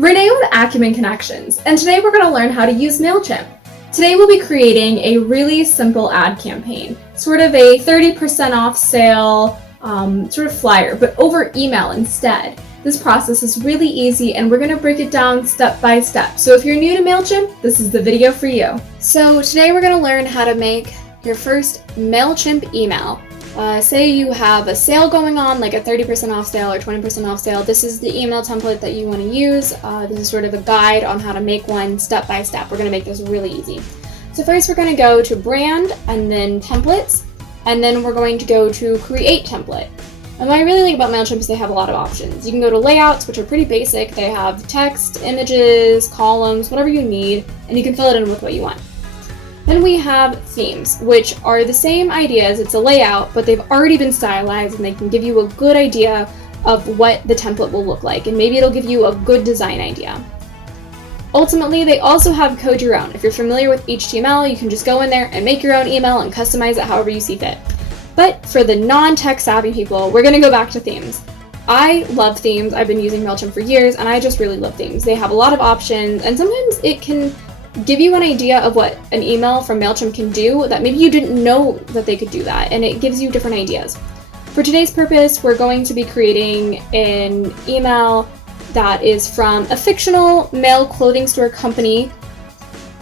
Renee with Acumen Connections, and today we're going to learn how to use Mailchimp. Today we'll be creating a really simple ad campaign, sort of a 30% off sale sort of flyer, but over email instead. This process is really easy and we're going to break it down step by step. So if you're new to Mailchimp, this is the video for you. So today we're going to learn how to make your first Mailchimp email. Say you have a sale going on, like a 30% off sale or 20% off sale. This is the email template that you want to use. This is sort of a guide on how to make one step by step. We're going to make this really easy. So first we're going to go to brand and then templates, and then we're going to go to create template. And what I really like about Mailchimp is they have a lot of options. You can go to layouts, which are pretty basic. They have text, images, columns, whatever you need, and you can fill it in with what you want. Then we have themes, which are the same ideas. It's a layout, but they've already been stylized and they can give you a good idea of what the template will look like, and maybe it'll give you a good design idea. Ultimately, they also have code your own. If you're familiar with HTML, you can just go in there and make your own email and customize it however you see fit. But for the non-tech savvy people, we're gonna go back to themes. I love themes. I've been using Mailchimp for years and I just really love themes. They have a lot of options and sometimes it can give you an idea of what an email from Mailchimp can do that maybe you didn't know that they could do that, and it gives you different ideas. For today's purpose, we're going to be creating an email that is from a fictional male clothing store company,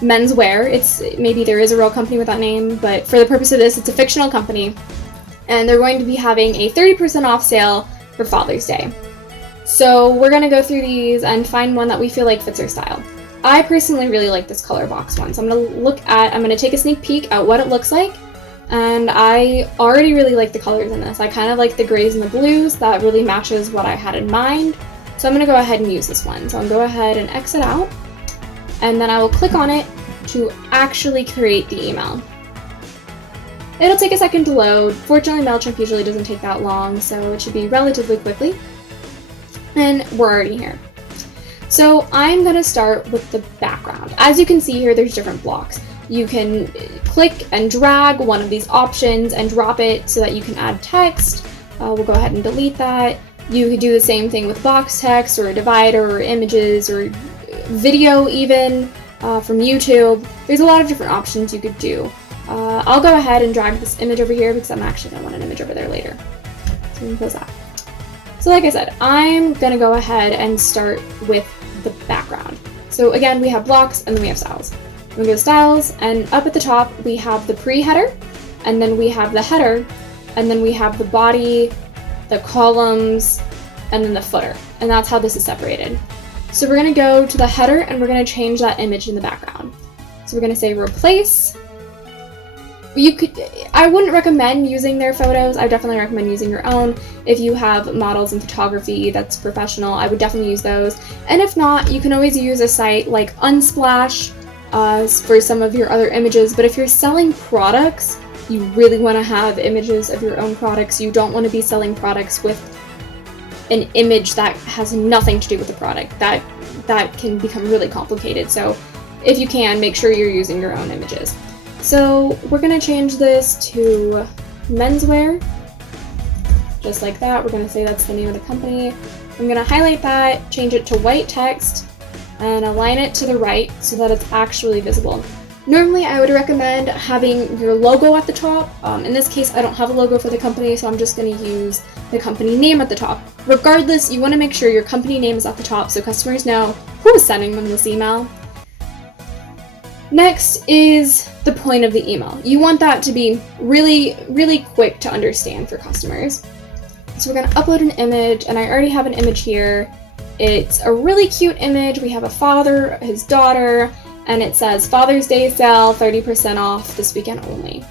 menswear. Maybe there is a real company with that name, but for the purpose of this, it's a fictional company, and they're going to be having a 30% off sale for Father's Day. So we're going to go through these and find one that we feel like fits our style. I personally really like this color box one, so I'm going to take a sneak peek at what it looks like, and I already really like the colors in this. I kind of like the grays and the blues. That really matches what I had in mind, so I'm going to go ahead and use this one. So I'll go ahead and exit out, and then I will click on it to actually create the email. It'll take a second to load. Fortunately, Mailchimp usually doesn't take that long, so it should be relatively quickly, and we're already here. So I'm going to start with the background. As you can see here, there's different blocks. You can click and drag one of these options and drop it so that you can add text. We'll go ahead and delete that. You could do the same thing with box text or a divider or images or video even from YouTube. There's a lot of different options you could do. I'll go ahead and drag this image over here because I'm actually going to want an image over there later. So we can close that. So like I said, I'm going to go ahead and start with the background. So again, we have blocks and then we have styles. We go to styles, and up at the top we have the pre-header, and then we have the header, and then we have the body, the columns, and then the footer. And that's how this is separated. So we're going to go to the header and we're going to change that image in the background. So we're going to say replace. I wouldn't recommend using their photos. I definitely recommend using your own. If you have models in photography that's professional, I would definitely use those. And if not, you can always use a site like Unsplash for some of your other images. But if you're selling products, you really want to have images of your own products. You don't want to be selling products with an image that has nothing to do with the product. That can become really complicated. So if you can, make sure you're using your own images. So we're going to change this to menswear, just like that. We're going to say that's the name of the company. I'm going to highlight that, change it to white text, and align it to the right so that it's actually visible. Normally I would recommend having your logo at the top. In this case, I don't have a logo for the company, so I'm just going to use the company name at the top. Regardless, you want to make sure your company name is at the top so customers know who is sending them this email. Next is the point of the email. You want that to be really, really quick to understand for customers. So we're going to upload an image, and I already have an image here. It's a really cute image. We have a father, his daughter, and it says Father's Day sale, 30% off this weekend only.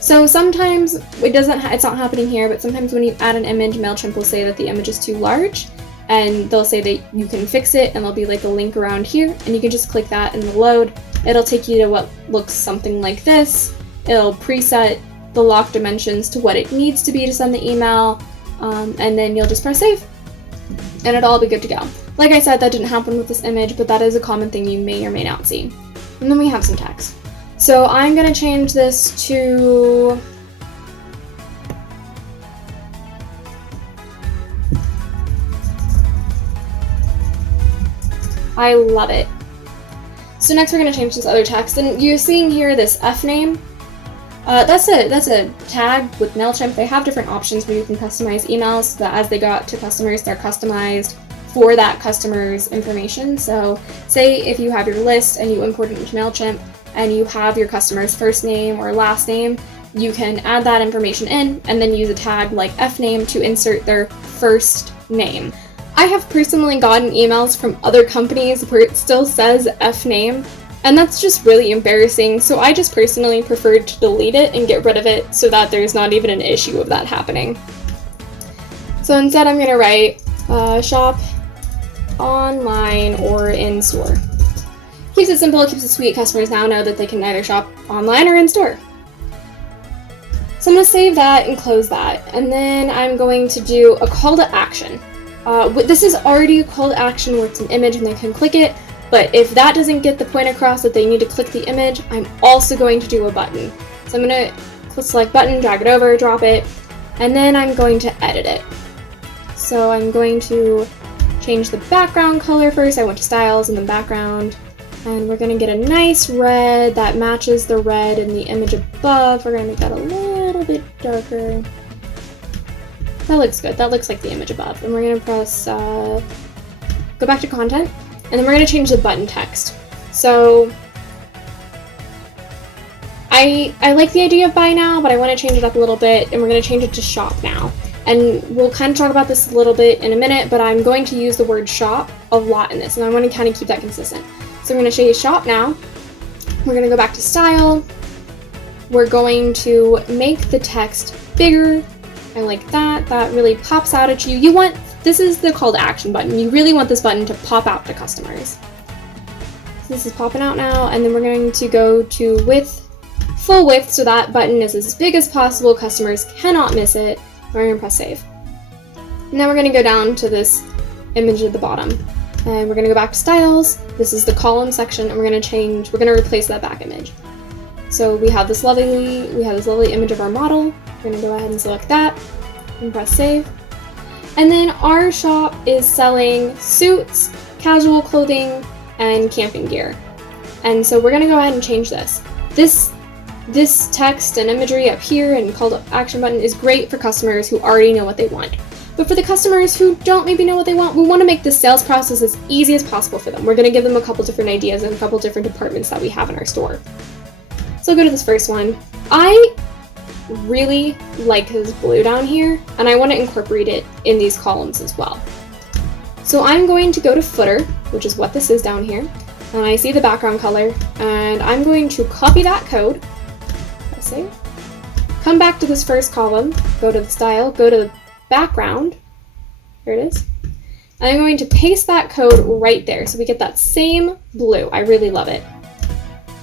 So sometimes it's not happening here, but sometimes when you add an image, Mailchimp will say that the image is too large, and they'll say that you can fix it, and there'll be like a link around here, and you can just click that in the load. It'll take you to what looks something like this. It'll preset the lock dimensions to what it needs to be to send the email, and then you'll just press save, and it'll all be good to go. Like I said, that didn't happen with this image, but that is a common thing you may or may not see. And then we have some text. So I'm going to change this to I love it. So next we're going to change this other text, and you're seeing here this F name. That's a tag with Mailchimp. They have different options where you can customize emails so that as they go out to customers, they're customized for that customer's information. So say if you have your list and you import it into Mailchimp and you have your customer's first name or last name, you can add that information in and then use a tag like fname to insert their first name. I have personally gotten emails from other companies where it still says fname, and that's just really embarrassing, so I just personally preferred to delete it and get rid of it so that there's not even an issue of that happening. So instead I'm going to write shop online or in store. Keeps it simple, keeps it sweet. Customers now know that they can either shop online or in store. So I'm going to save that and close that, and then I'm going to do a call to action. This is already a call to action where it's an image and they can click it, but if that doesn't get the point across that they need to click the image, I'm also going to do a button. So I'm going to select button, drag it over, drop it, and then I'm going to edit it. So I'm going to change the background color first. I went to styles and then background, and we're going to get a nice red that matches the red in the image above. We're going to make that a little bit darker. That looks good. That looks like the image above. And we're going to press go back to content, and then we're going to change the button text. So I like the idea of buy now, but I want to change it up a little bit, and we're going to change it to shop now. And we'll kind of talk about this a little bit in a minute, but I'm going to use the word shop a lot in this, and I want to kind of keep that consistent. So I'm going to show you shop now. We're going to go back to style. We're going to make the text bigger. I like that. That really pops out at you. This is the call to action button. You really want this button to pop out to customers. So this is popping out now, and then we're going to go to width, full width, so that button is as big as possible. Customers cannot miss it. We're going to press save. Now we're going to go down to this image at the bottom, and we're going to go back to styles. This is the column section, and we're going to replace that back image. So we have this lovely image of our model. We're going to go ahead and select that and press save. And then our shop is selling suits, casual clothing, and camping gear. And so we're going to go ahead and change this. This text and imagery up here and call to action button is great for customers who already know what they want. But for the customers who don't maybe know what they want, we want to make the sales process as easy as possible for them. We're going to give them a couple different ideas and a couple different departments that we have in our store. So I'll go to this first one. I really like this blue down here, and I want to incorporate it in these columns as well. So I'm going to go to footer, which is what this is down here, and I see the background color, and I'm going to copy that code. Let's see. Come back to this first column, go to the style, go to the background. There it is. And I'm going to paste that code right there so we get that same blue. I really love it.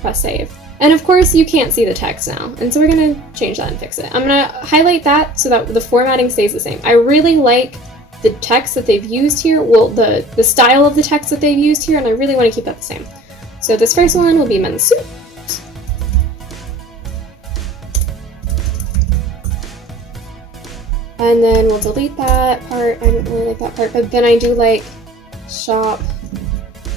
Press save. And of course you can't see the text now, and so we're going to change that and fix it. I'm going to highlight that so that the formatting stays the same. I really like the text that they've used here, well, the style of the text that they've used here, and I really want to keep that the same. So this first one will be men's suit. And then we'll delete that part. I didn't really like that part, but then I do like shop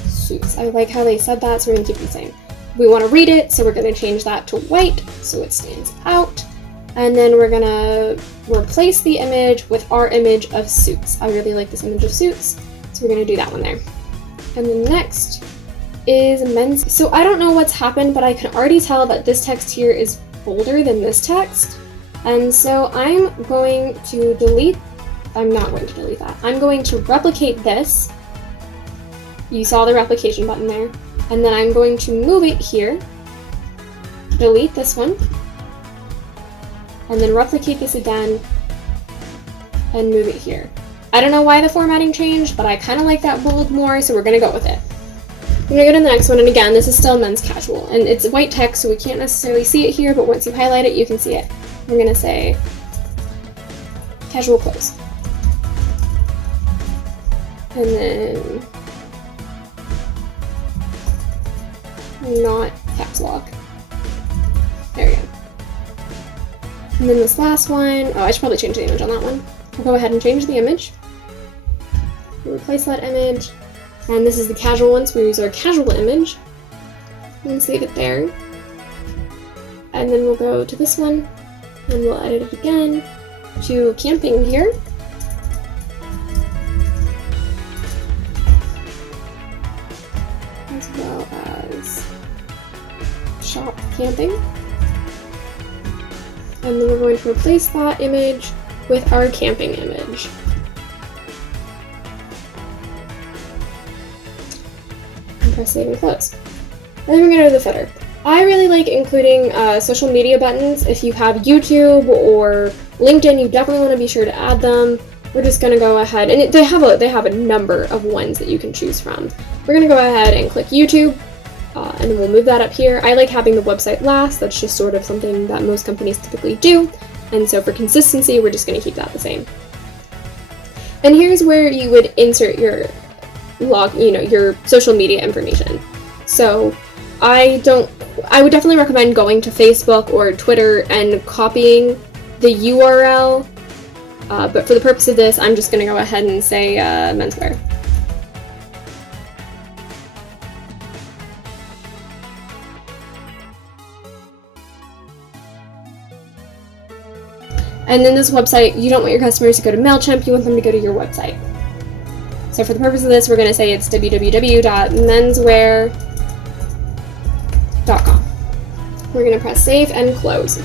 suits. I like how they said that, so we're going to keep it the same. We want to read it, so we're going to change that to white so it stands out. And then we're going to replace the image with our image of suits. I really like this image of suits, so we're going to do that one there. And then next is men's. So I don't know what's happened, but I can already tell that this text here is bolder than this text. And so I'm going to delete, I'm not going to delete that. I'm going to replicate this. You saw the replication button there. And then I'm going to move it here, delete this one, and then replicate this again and move it here. I don't know why the formatting changed, but I kind of like that bold more, so we're going to go with it. I'm going to go to the next one, and again, this is still men's casual, and it's white text, so we can't necessarily see it here, but once you highlight it, you can see it. We're going to say casual clothes. And then not caps lock. There we go. And then this last one, I should probably change the image on that one. We'll go ahead and change the image. We'll replace that image, And this is the casual one, so we use our casual image. And save it there. And then we'll go to this one, and we'll edit it again to camping gear. As well as shop camping. And then we're going to replace that image with our camping image. And press save and close. And then we're going to go to the footer. I really like including social media buttons. If you have YouTube or LinkedIn, you definitely want to be sure to add them. We're just going to go ahead, and they have a number of ones that you can choose from. We're going to go ahead and click YouTube, and then we'll move that up here. I like having the website last. That's just sort of something that most companies typically do, and so for consistency, we're just going to keep that the same. And here's where you would insert your your social media information. So I would definitely recommend going to Facebook or Twitter and copying the URL, but for the purpose of this, I'm just going to go ahead and say menswear. And then this website, you don't want your customers to go to Mailchimp, you want them to go to your website. So for the purpose of this, we're going to say it's www.menswear.com. We're going to press save and close.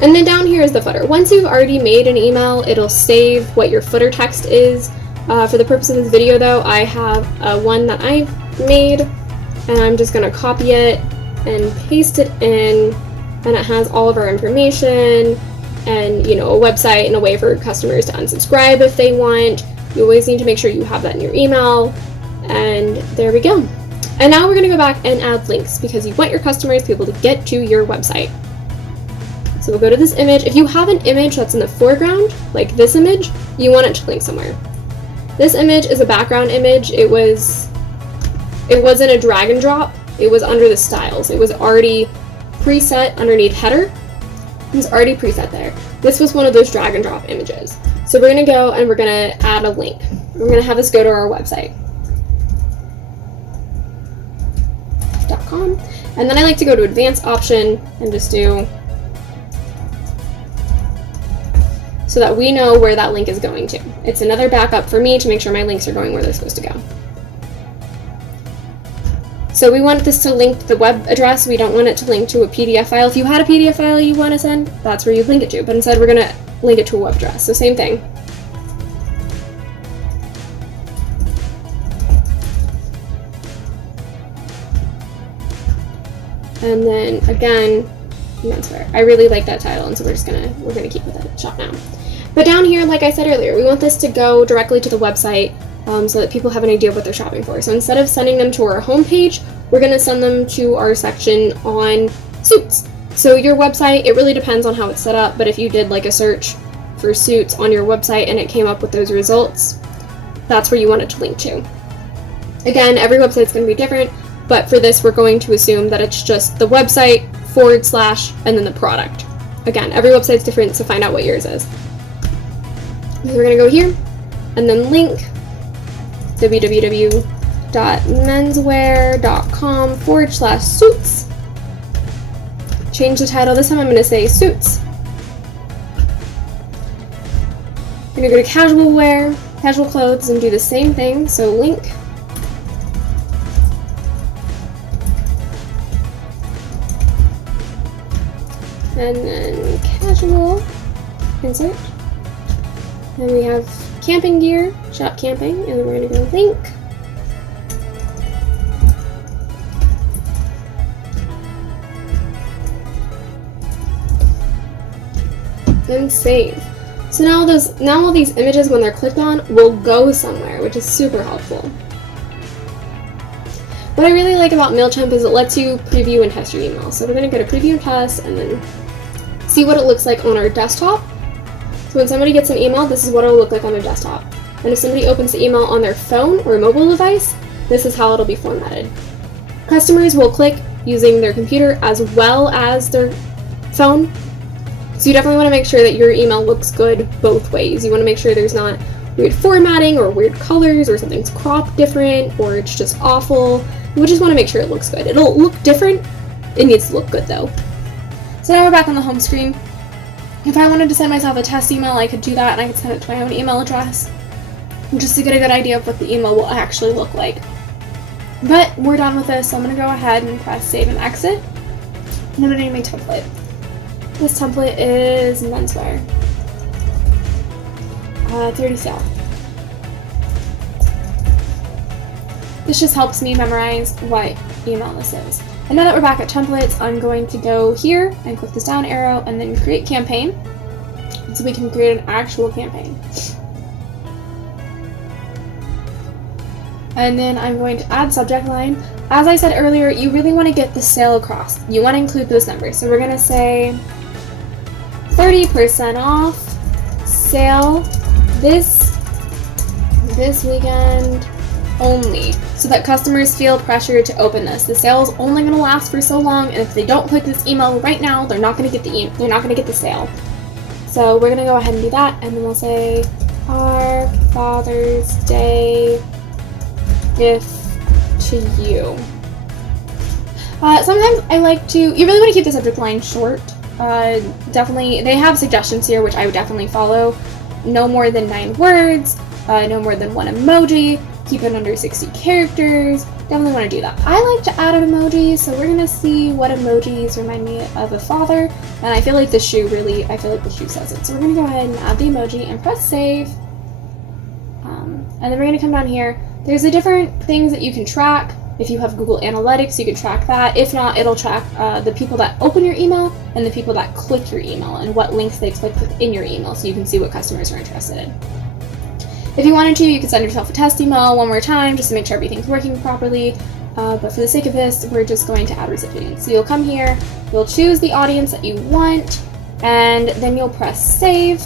And then down here is the footer. Once you've already made an email, it'll save what your footer text is. For the purpose of this video though, I have one that I've made, and I'm just going to copy it and paste it in, and it has all of our information and a website and a way for customers to unsubscribe if they want. You always need to make sure you have that in your email, and there we go. And now we're going to go back and add links because you want your customers to be able to get to your website. So we'll go to this image. If you have an image that's in the foreground, like this image, you want it to link somewhere. This image is a background image. It wasn't a drag and drop. It was under the styles. It was already preset underneath header. It was already preset there. This was one of those drag and drop images. So we're going to go and we're going to add a link. We're going to have this go to our website. .com. And then I like to go to advanced option and just do so that we know where that link is going to. It's another backup for me to make sure my links are going where they're supposed to go. So we want this to link to the web address. We don't want it to link to a PDF file. If you had a PDF file you want to send, that's where you link it to. But instead we're going to link it to a web address. So same thing. And then again, menswear. I really like that title, and so we're gonna keep with it. Shop now. But down here, like I said earlier, we want this to go directly to the website so that people have an idea of what they're shopping for. So instead of sending them to our homepage, we're gonna send them to our section on suits. So your website, it really depends on how it's set up, but if you did like a search for suits on your website and it came up with those results, that's where you want it to link to. Again, every website's gonna be different, but for this, we're going to assume that it's just the website / and then the product. Again, every website's different, so find out what yours is. So we're gonna go here and then link www.menswear.com / suits. Change the title. This time I'm gonna say suits. I'm gonna go to casual wear, casual clothes, and do the same thing. So link and then casual, insert, and we have camping gear, shop camping, and then we're going to go link, and save. So now all these images, when they're clicked on, will go somewhere, which is super helpful. What I really like about Mailchimp is it lets you preview and test your email. So we're going to go to preview and test and then see what it looks like on our desktop. So when somebody gets an email, this is what it'll look like on their desktop. And if somebody opens the email on their phone or mobile device, this is how it'll be formatted. Customers will click using their computer as well as their phone. So you definitely want to make sure that your email looks good both ways. You want to make sure there's not weird formatting or weird colors or something's cropped different or it's just awful. We just want to make sure it looks good. It'll look different. It needs to look good though. So now we're back on the home screen. If I wanted to send myself a test email, I could do that and I could send it to my own email address just to get a good idea of what the email will actually look like. But we're done with this, so I'm going to go ahead and press save and exit. And I'm going to name my template. This template is menswear. 30 sale. This just helps me memorize what email this is. And now that we're back at templates, I'm going to go here and click this down arrow and then create campaign so we can create an actual campaign. And then I'm going to add subject line. As I said earlier, you really want to get the sale across. You want to include those numbers. So we're going to say 30% off sale this weekend only, so that customers feel pressured to open this. The sale is only going to last for so long, and if they don't click this email right now, they're not going to get the sale. So we're going to go ahead and do that, and then we'll say our Father's Day gift to you. Sometimes I like to, you really want to keep the subject line short. Definitely, they have suggestions here, which I would definitely follow. No more than 9 words, no more than 1 emoji, keep it under 60 characters. Definitely want to do that. I like to add an emoji, so we're going to see what emojis remind me of a father. And I feel like the shoe says it. So we're going to go ahead and add the emoji and press save. And then we're going to come down here. There's the different things that you can track. If you have Google Analytics, you can track that. If not, it'll track the people that open your email and the people that click your email and what links they click in your email, so you can see what customers are interested in. If you wanted to, you could send yourself a test email one more time just to make sure everything's working properly. But for the sake of this, we're just going to add recipients. So you'll come here, you'll choose the audience that you want, and then you'll press save.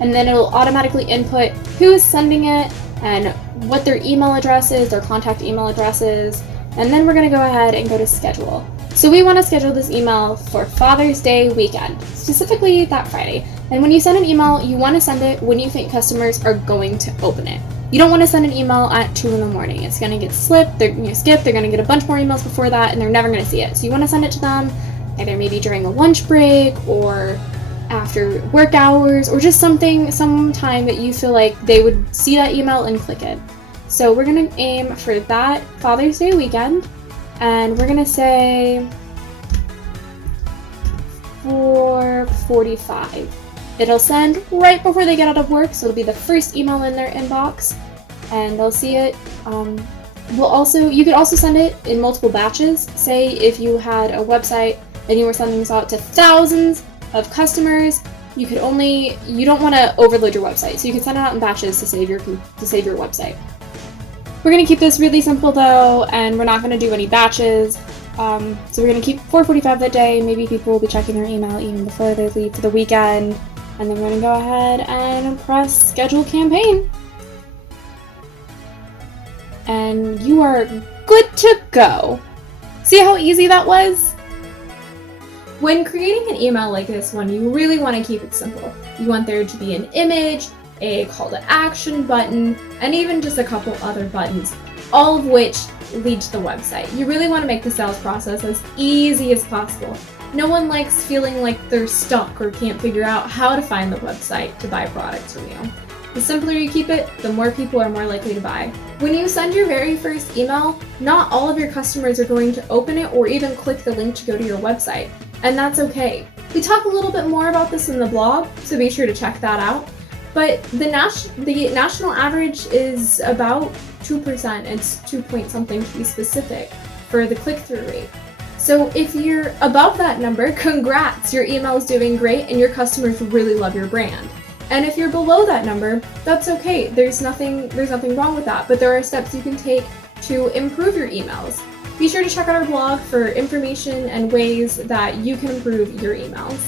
And then it'll automatically input who's sending it and what their email address is, their contact email address is, and then we're going to go ahead and go to schedule. So we want to schedule this email for Father's Day weekend, specifically that Friday. And when you send an email, you want to send it when you think customers are going to open it. You don't want to send an email at 2 in the morning. It's going to get skipped, they're going to get a bunch more emails before that, and they're never going to see it. So you want to send it to them either maybe during a lunch break or after work hours, or just some time that you feel like they would see that email and click it. So we're going to aim for that Father's Day weekend, and we're going to say 4:45. It'll send right before they get out of work, so it'll be the first email in their inbox, and they'll see it. You could also send it in multiple batches. Say if you had a website and you were sending this out to thousands of customers, you don't want to overload your website, so you can send it out in batches to save your website. We're going to keep this really simple though, and we're not going to do any batches. So we're going to keep 4:45 that day. Maybe people will be checking their email even before they leave for the weekend. And then we're going to go ahead and press schedule campaign. And you are good to go. See how easy that was? When creating an email like this one, you really want to keep it simple. You want there to be an image, a call to action button, and even just a couple other buttons, all of which lead to the website. You really want to make the sales process as easy as possible. No one likes feeling like they're stuck or can't figure out how to find the website to buy products from you. The simpler you keep it, the more people are more likely to buy. When you send your very first email, not all of your customers are going to open it or even click the link to go to your website, and that's okay. We talk a little bit more about this in the blog, so be sure to check that out. But the national average is about 2%. It's 2 point something to be specific for the click-through rate. So if you're above that number, congrats, your email is doing great and your customers really love your brand. And if you're below that number, that's okay. There's nothing wrong with that, but there are steps you can take to improve your emails. Be sure to check out our blog for information and ways that you can improve your emails.